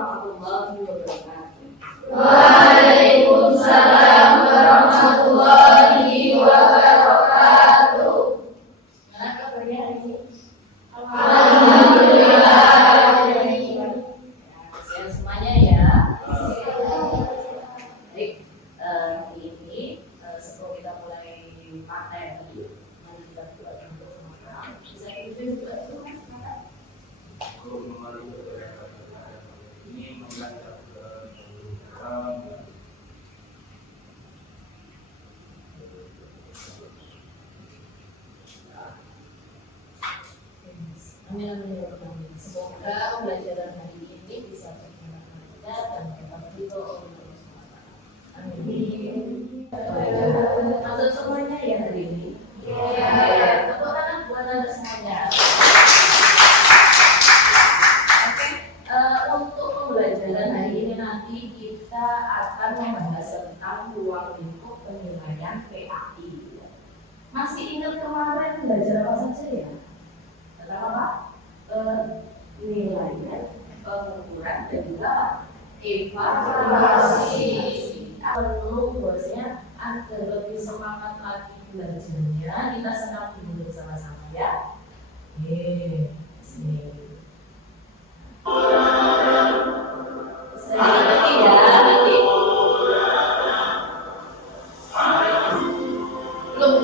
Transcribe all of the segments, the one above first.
warahmatullahi wabarakatuh. Waalaikumsalam warahmatullahi wabarakatuh. Mana kabarnya hari ini? Alhamdulillah. Sehat semuanya ya. Baik, hari ini sebelum kita mulai materi, mari kita buat untuk semangat. Bisa itu juga tuh semangat. Ini mengajak Amin. Semoga pembelajaran hari ini bisa berguna kita dan kita ridho untuk semua. Amin. Maksud semuanya ya hari ini. Ya. Tepuk tangan buat anda semuanya. Oke, untuk pembelajaran hari ini nanti kita akan membahas tentang ruang lingkup penilaian PAI. Masih ingat kemarin belajar apa saja ya? Tentang apa? Penilaian, pengukuran, dan juga evaluasi. Perlu bahwasanya agar lebih semangat lagi belajarnya, kita senang dulu bersama-sama ya. Sini. Sedikit ya nanti. Belum.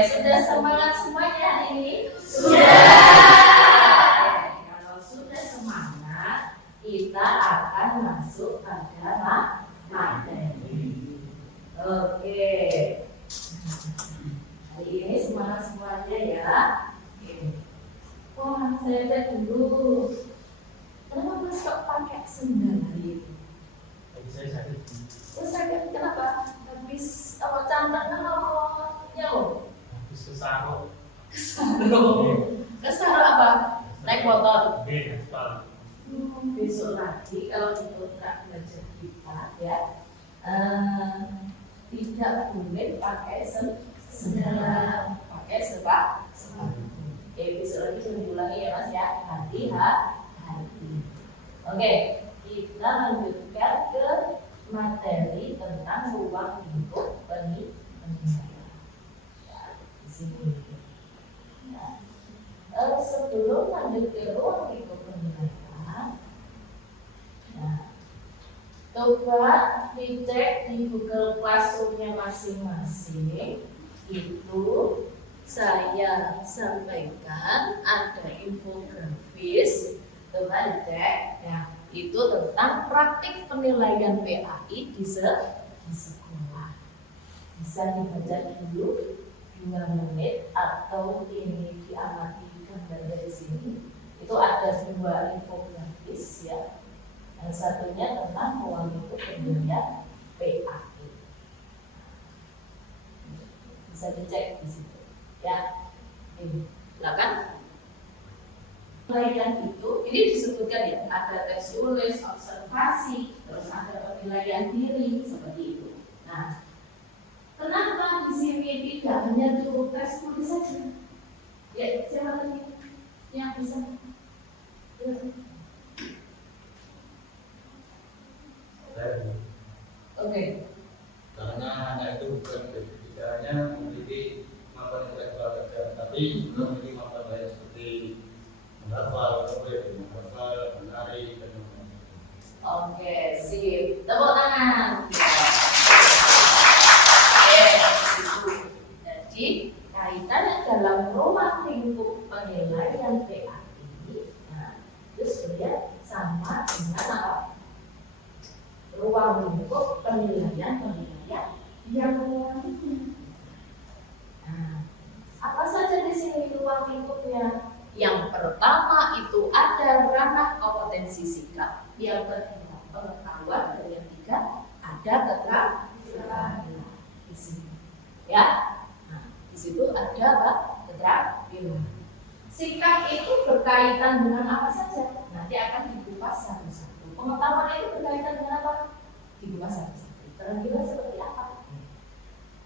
Sudah semangat semuanya ini? Sudah. Kalau sudah semangat, kita akan masuk pada materi. Oke. Hari ini semangat semuanya ya. Wah, saya lihat dulu. Kenapa Mas kok pakai sendal hari ini? saya sakit. Oh, sakit kenapa? Habis apa cantik kan apa nyawa? Habis kesaruk. Kesaruk apa? Naik motor. Besok lagi kalau dikontrak belajar kita ya, tidak boleh pakai sendal, pakai sepatu. Oke, besok lagi sudah diulangi ya Mas ya. Hati-hati. Oke, kita lanjutkan ke materi tentang ruang lingkup penilaian. Di sini. Sebelum lanjut ke ruang lingkup penilaian, coba dicek di Google Classroom-nya masing-masing. Itu saya sampaikan ada infografis. Coba dicek ya. Itu tentang praktik penilaian PAI di sekolah. Bisa dibaca dulu 2 menit atau ini diamati gambar dari sini, itu ada 2 infografis ya. Yang satunya tentang ruang lingkup pemberian PAP. Bisa dicek di situ ya. Ini silakan. Penilaian itu, ini disebutkan ya, ada tes tulis, observasi, terus ada penilaian diri seperti itu. Nah, kenapa di sini tidak hanya cukup tes tulis saja? Ya, siapa lagi yang bisa? Ya. Oke. Karena anak itu bukan tidak hanya memiliki kemampuan intelektual saja, tapi juga memiliki kemampuan lain seperti menghafal, menari, dan lain-lain. Oke, sip. Tepuk tangan. Oke, itu. Jadi kaitannya dalam ruang lingkup penilaian PAP ini, nah, itu sebenarnya sama dengan apa? Ruang lingkup penilaian yang relatifnya. Nah, apa saja di sini ruang lingkupnya? Yang pertama itu ada ranah kompetensi sikap, yang kedua pengetahuan, dan yang ketiga ada keterampilan di sini. Ya, nah, di situ ada apa? Keterampilan. Sikap itu berkaitan dengan apa saja? Nanti akan dikupas satu-satu. Pengetahuan itu berkaitan dengan apa? Dikupas satu-satu. Keterampilan seperti apa?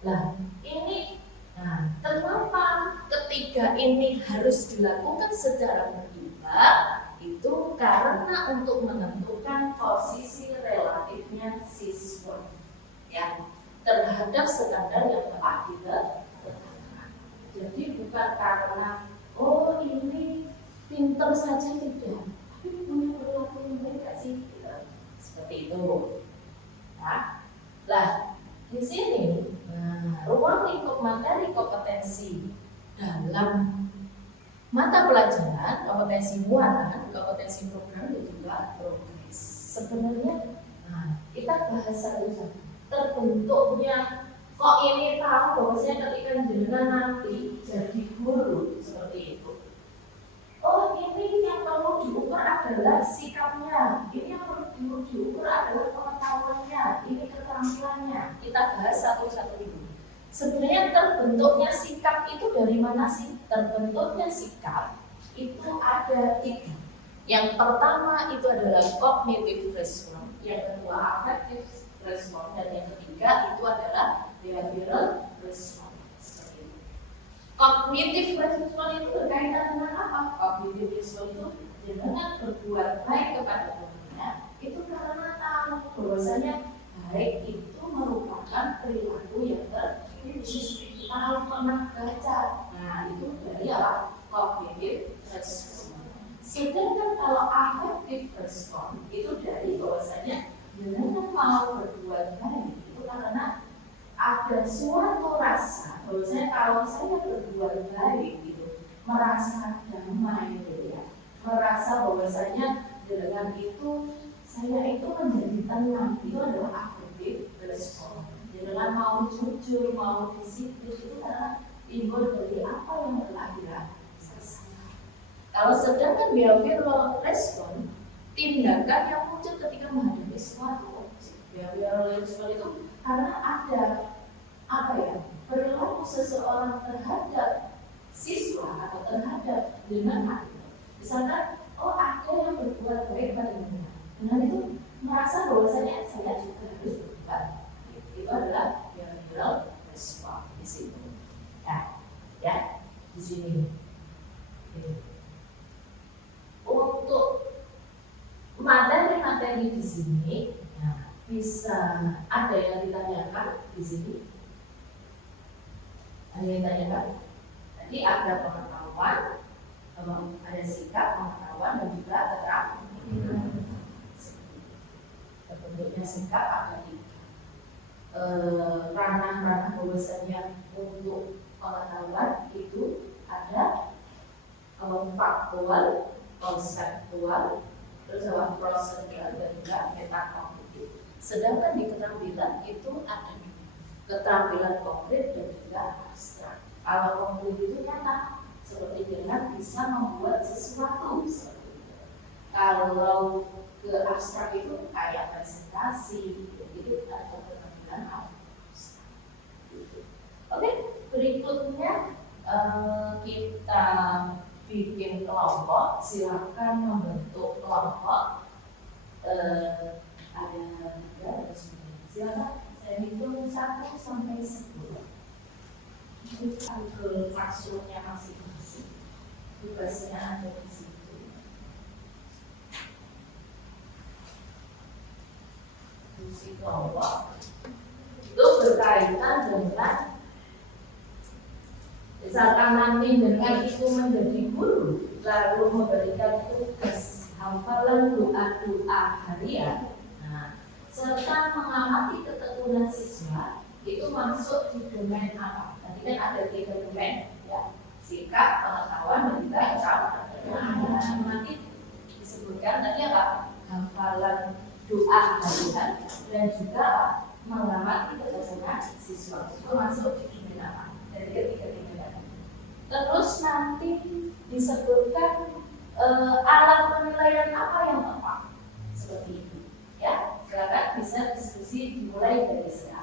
Nah, ini, nah, kenapa ketiga ini harus dilakukan secara berimbang? Itu karena untuk menentukan posisi relatifnya siswa ya terhadap standar yang telah ditetapkan. Jadi bukan karena oh ini pinter saja tidak, tapi punya perilaku yang baik gak sih? Seperti itu. Nah, lah di sini ruang lingkup materi kompetensi dalam mata pelajaran, kompetensi muatan, kompetensi program, dan juga progres. Sebenarnya, nah, kita bahas satu-satu. Terbentuknya, kok ini tahu bahwasanya ketika jenengan nanti jadi guru seperti itu. Oh, ini yang perlu diukur adalah sikapnya. Ini yang perlu diukur adalah pengetahuannya. Ini keterampilannya. Kita bahas satu-satu ini. Sebenarnya terbentuknya sikap itu dari mana sih? Terbentuknya sikap itu ada 3. Yang pertama itu adalah cognitive response, yang kedua affective response, dan yang ketiga itu adalah behavioral response. Seperti itu. Cognitive response itu berkaitan dengan apa? Cognitive response itu dengan berbuat baik kepada temannya itu karena tahu bahwasanya baik itu merupakan perilaku yang tahu pernah baca. Nah, itu dari apa? Cognitive response. Sedangkan kalau affective response itu dari bahwasanya dengan mau berbuat baik itu karena ada suatu rasa bahwasanya kalau saya berbuat baik itu merasa damai gitu ya, merasa bahwasanya dengan itu saya itu menjadi tenang, itu adalah affective response. Dengan mau jujur, mau disiplin itu karena timbul dari apa yang telah dirasakan. Kalau sedangkan behavioral response, tindakan yang muncul ketika menghadapi suatu objek. Behavioral response itu karena ada apa ya, perilaku seseorang terhadap siswa atau terhadap jenengan. Misalkan, oh ada yang berbuat baik pada jenengan, dengan itu merasa bahwasanya saya juga harus berbuat. Itu adalah behavioral response di situ. Ya, di sini. Untuk materi-materi di sini, nah, bisa ada yang ditanyakan di sini. Ada yang ditanyakan. Jadi ada pengetahuan, ada sikap, pengetahuan, dan juga keterampilan. Bentuknya sikap ada 3. Ranah-ranah bahwasanya untuk pengetahuan itu ada faktual, konseptual, terus ada prosedural, dan juga metakognitif. Sedangkan di keterampilan itu ada keterampilan konkret dan juga abstrak. Kalau konkret itu nyata, seperti dengan bisa membuat sesuatu. Kalau ke abstrak itu kayak presentasi, gitu atau keterampilan abstrak. Oke, berikutnya kita bikin kelompok. Silakan membentuk kelompok. Ada 3 atau 9. Silakan saya hitung 1 sampai 10. Ambil maksudnya masing-masing. Tugasnya ada di situ. Fungsi kelompok itu berkaitan dengan, misalkan nanti dengan itu menjadi guru lalu memberikan tugas hafalan doa-doa harian, serta mengamati ketekunan siswa itu masuk di domain apa? Tadi kan ada 3 domain, ya, sikap, pengetahuan, dan cara. Nanti disebutkan tadi apa? Hafalan doa harian dan juga mengamati ketekunan siswa itu masuk di domain apa? Dari 3 domain. Terus nanti disebutkan alat penilaian apa yang tepat, seperti itu, ya. Silakan bisa diskusi dimulai dari sekarang.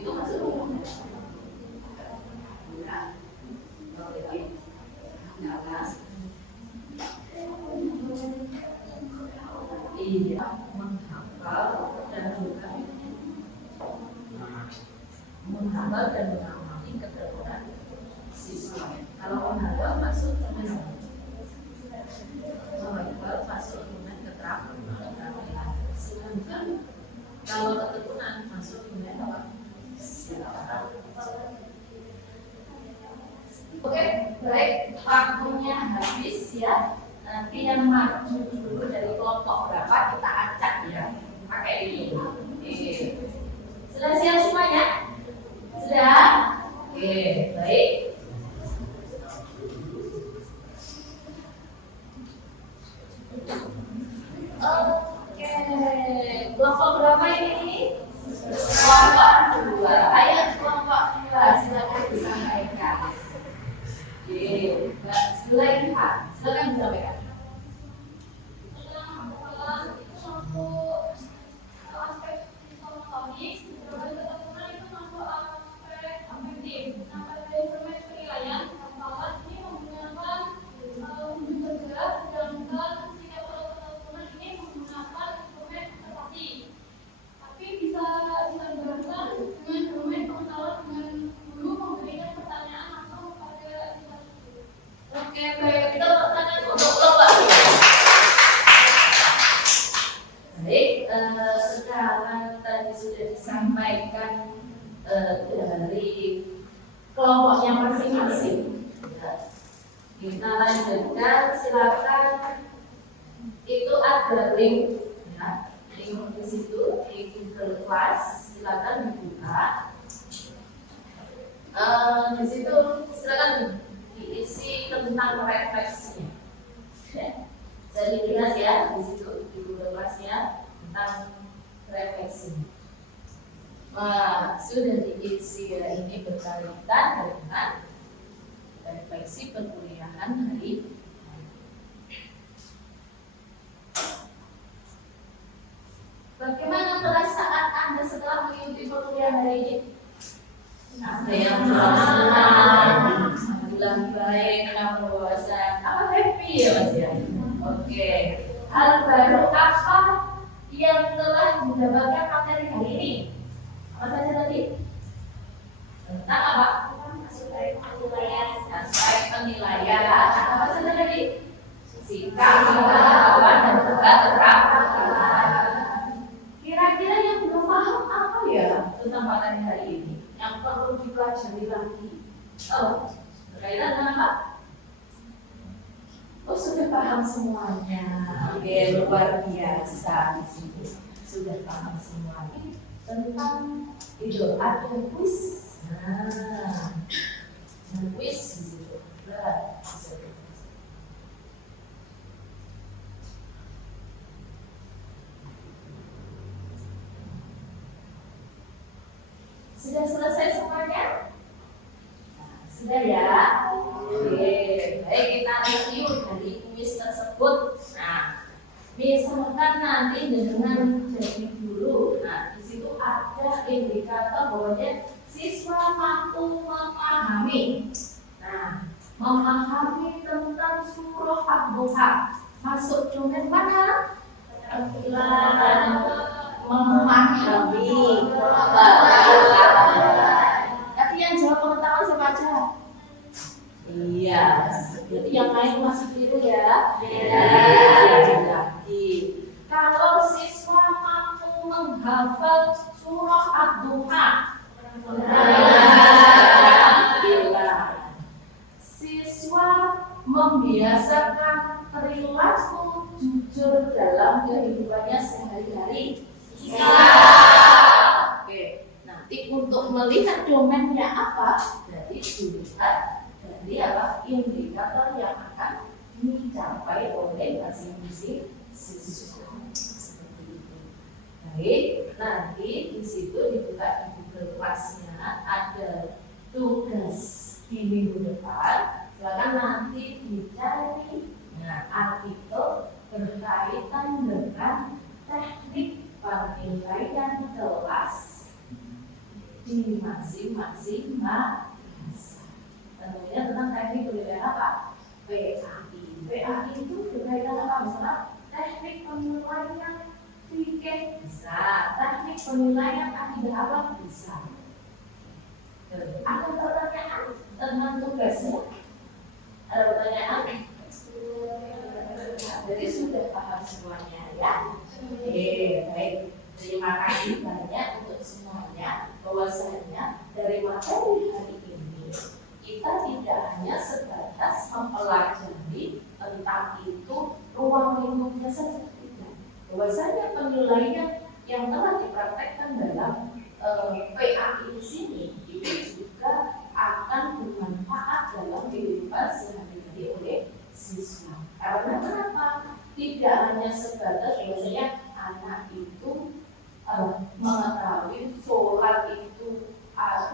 Itu masuk iya, menghafal dan juga menghafal dan mengamati ketekunan siswa. Kalau menghafal masuk dengan menghafal masuk dengan keterampilan. Sedangkan kalau ketekunan masuk dengan apa? Silakan. Oke, baik, waktunya habis ya. Nanti yang maju dulu dari kelompok berapa kita acak ya, pakai ini. Sudah siap semuanya? Sudah? Oke, baik. Oke, kelompok berapa ini? Kelompok 2. Ayo kelompok 2, silakan disampaikan. Oke, Mbak Zulaiha, silakan disampaikan. Oke, baik, kita tangan untuk Mbak. Baik, sekarang tadi sudah disampaikan dari kelompoknya masing-masing. Kita lanjutkan, silakan. Itu ada link, ya, link di situ di Google Class, silakan dibuka. Di situ silakan diisi tentang refleksinya. Jadi lihat ya di situ di Google Class-nya tentang refleksi. Sudah diisi ya, ini berkaitan dengan refleksi perkuliahan hari. Bagaimana perasaan Anda setelah mengikuti perkuliahan hari ini? Ada yang senang, alhamdulillah baik, kenapa bosan? Apa happy ya Mas ya? Oke. Hal baru apa yang telah didapatkan materi hari ini? Apa saja tadi? Tentang apa? Aspek penilaian. Apa saja tadi? Sikap, pengetahuan, dan juga keterampilan. Kira-kira yang belum paham apa ya tentang materi hari ini? Yang perlu dipelajari lagi? Oh, berkaitan dengan apa? Oh, sudah paham semuanya. Oke, luar biasa di sini. Sudah paham semuanya tentang itu ada kuis. Nah, kuis di situ. Berat. Sudah selesai semuanya? Nah, sudah ya? Oke, baik kita review dari kuis tersebut. Nah, misalkan nanti dengan jadi dulu, nah di situ ada indikator bahwanya siswa mampu memahami. Nah, memahami tentang surah Ad-Duha masuk domain mana? Memahami. Tapi yang jawab pengetahuan siapa aja? Iya. Jadi yang lain masih keliru ya? Lagi. Kalau siswa mampu menghafal surah Ad-Duha, siswa membiasakan perilaku jujur dalam kehidupannya sehari-hari. Oke, nanti untuk melihat domainnya apa, berarti dilihat dari apa indikator yang akan dicapai oleh masing-masing siswa. Seperti itu. Baik, nanti di situ dibuka di Google Class-nya ada tugas di minggu depan. Silakan nanti dicari artikel berkaitan dengan teknik penilaian kelas di masing-masing bahasa. Tentunya tentang teknik penilaian apa? PAI. PAI itu berkaitan apa? Misalnya teknik penilaian fikih bisa, teknik penilaian akidah apa bisa. Ada pertanyaan tentang tugasnya? Ada pertanyaan? Jadi sudah paham semuanya ya. Baik. Terima kasih banyak untuk semuanya. Bahwasanya dari materi hari ini kita tidak hanya sebatas mempelajari tentang itu ruang lingkupnya saja, tidak. Bahwasanya penilaian yang telah dipraktekkan dalam PAI di sini itu juga akan bermanfaat dalam kehidupan sehari-hari oleh siswa. Karena kenapa? Tidak hanya sebatas biasanya anak itu mengetahui sholat itu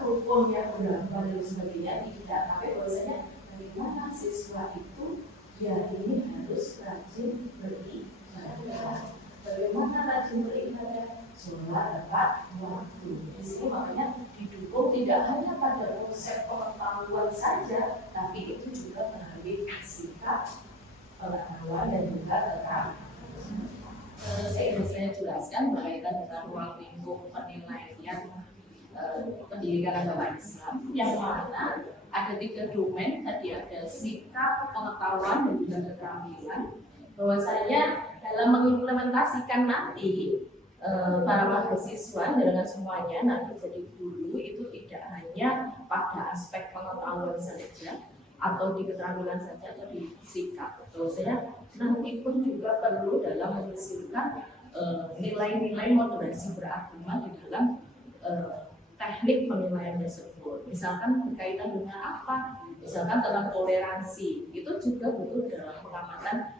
rukun yang berapa dan sebagainya, tidak. Tapi biasanya bagaimana siswa itu ya ini harus rajin beribadah. Bagaimana rajin beribadah? Sholat tepat waktu. Di sini makanya didukung tidak hanya pada konsep pengetahuan saja, tapi itu juga terhadap sikap pengetahuan dan juga keterampilan. Saya jelaskan berkaitan dengan ruang lingkup penilaian pendidikan agama Islam yang mana ada 3 domain. Tadi ada sikap, pengetahuan dan juga keterampilan. Bahwasanya dalam mengimplementasikan nanti para mahasiswa dengan semuanya nanti jadi guru itu tidak hanya pada aspek pengetahuan saja atau di keterampilan saja atau di sikap. Bahwasanya nanti pun juga perlu dalam menghasilkan nilai-nilai moderasi beragama di dalam teknik penilaian tersebut. Misalkan berkaitan dengan apa? Misalkan tentang toleransi, itu juga butuh dalam pengamatan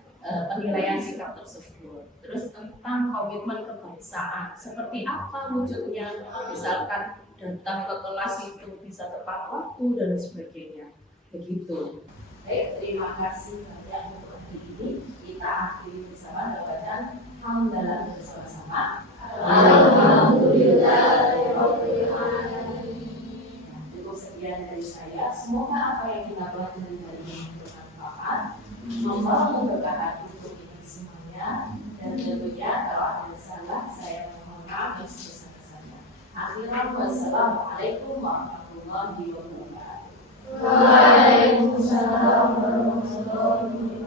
penilaian sikap tersebut. Terus tentang komitmen kebangsaan, seperti apa wujudnya? Misalkan datang ke kelas itu bisa tepat waktu dan sebagainya. Begitu. Baik, terima kasih banyak untuk hari ini. Kita akhiri bersama bacaan hamdalah bersama-sama. Alhamdulillahirabbil alamin. Cukup sekian dari saya. Semoga apa yang kita pelajari hari ini bermanfaat, membawa keberkahan untuk kita semuanya. Dan tentunya kalau ada salah, saya mohon maaf yang sebesar-besarnya. Akhirnya, wassalamualaikum warahmatullahi wabarakatuh. Waalaikumsalam warahmatullahi wabarakatuh.